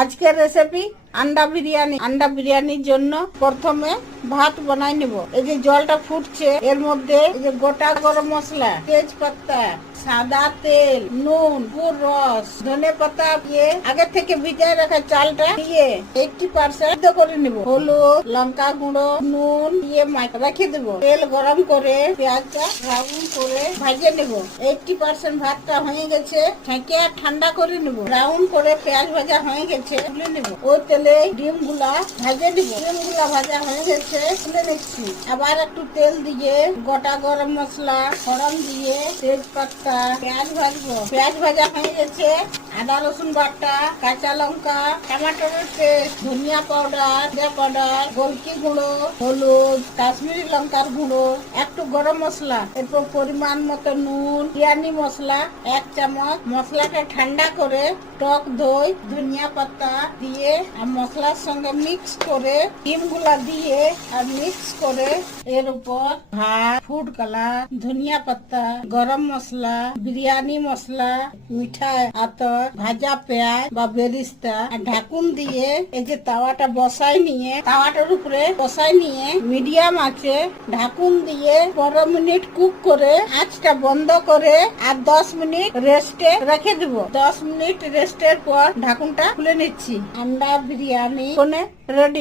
আজকের রেসিপি আন্ডা বিরিয়ানি। আন্ডা বিরিয়ানির জন্য প্রথমে ভাত বানাই নেব। এই যে জলটা ফুটছে, এর মধ্যে এই যে গোটা গরম মশলা, তেজপাতা, সাদা তেল, নুন, গুড় রস, ধনে পাতা দিয়ে আগে থেকে ভিজায় রাখা চালটা দিয়ে 80% করে নেব। হলুদ, লঙ্কা গুঁড়ো, নুন দিয়ে রেখে দেবো। তেল গরম করে পেঁয়াজটা ব্রাউন করে ভাজে নেব। 80% ভাতটা হয়ে গেছে, ছেঁকে ঠান্ডা করে নেব। ব্রাউন করে পেঁয়াজ ভাজা হয়ে গেছে, তুলে নেব। ওই তেলে ডিম গুলা ভাজে নেব। ডিম গুলা ভাজা হয়ে গেছে, তুলে নিচ্ছি। আবার একটু তেল দিয়ে গোটা গরম মশলা, ফোড়ন দিয়ে তেজপাতা, পেঁয়াজ ভাজবো। পেঁয়াজ ভাজা হয়ে গেছে, আদা রসুন বাটা, কাঁচা লঙ্কা, টমেটোর পেস্ট, ধনিয়া পাউডার, গোলকি গুঁড়ো, হলুদ, কাশ্মীরি লঙ্কার গুঁড়ো, একটু গরম মশলা, এরপর পরিমাণ মতো নুন, বিরিয়ানি মশলা 1 চামচ। মশলাটা ঠান্ডা করে টক দই, ধনিয়া পাতা দিয়ে আর মশলার সঙ্গে মিক্স করে ডিম গুলা দিয়ে আর মিক্স করে এর উপর ভাত, ফুড কালার, ধনিয়া পাতা, গরম মশলা, বিরিয়ানি মশলা, মিঠাই আতর, ভাজা পেঁয়াজ বা বেরিস্তা আর ঢাকুন দিয়ে এই যে তাওয়াটা বসাই নিয়ে তাওয়াটার উপরে বসাই নিয়ে মিডিয়াম আছে ঢাকুন দিয়ে 15 মিনিট কুক করে আঁচটা বন্ধ করে আর 10 মিনিট রেস্টে রেখে দেব। 10 মিনিট রেস্টের পর ঢাকুনটা খুলে নিচ্ছি। আন্ডা বিরিয়ানি রেডি।